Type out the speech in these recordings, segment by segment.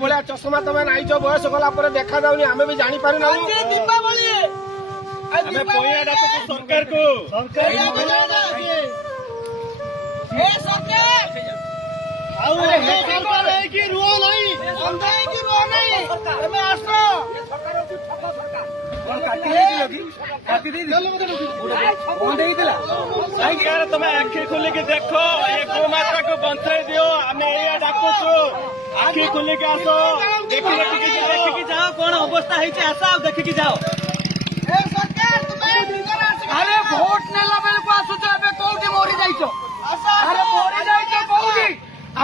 भाया चषमा तुम नाइच बयस गला देखा जाऊनी आम भी जानी पार सरकार को सरकार तुम आखि खोलिक देख ये गोमाता को बंचाई दियो आम डाकुचु आखि खोलिक आस देखिकी जाओ कौन अवस्था है आस देखिकी जाओ अरे भोट नेला बेल को आसुच कौटी मरी जाइछ अरे मरी जाइछ कौटी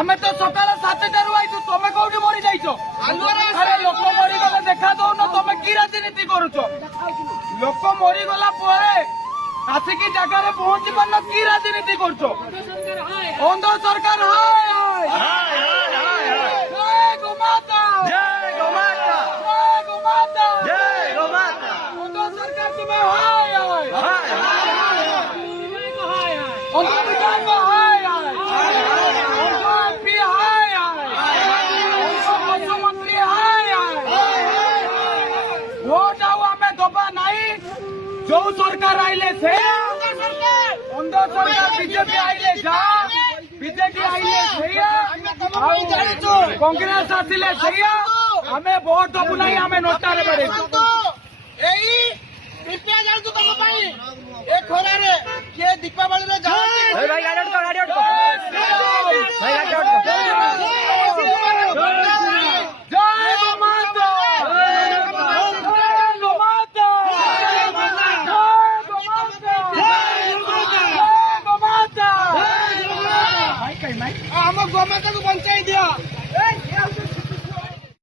आमे तो सकाल 7टारू आइछु तमे कौटी मरी जाइछ अरे लोक मरी गले देखा दौन तमे की राजनीति करूछ लोक मरी गला परे आसिकी जगह पहुंची पारन की राजनीति करूछ अंध सरकार हाय हाय जय गोमाता जय गोमाता जय गोमाता जय गोमाता अंध सरकार तुम्हें हाय हाय अंध सरकार को हाय हाय एमपी हाय हाय मुख्यमंत्री हाय हाय वोट आउ आमे दबा नहीं जो सरकार आइले से अंध सरकार बीजेपी आइले जा बीजेपी आइले कांग्रेस आसिले आमे भोट दबु नहीं आमे नोटारे बड़े दीपावली में गोमाता को बंचाई दिया।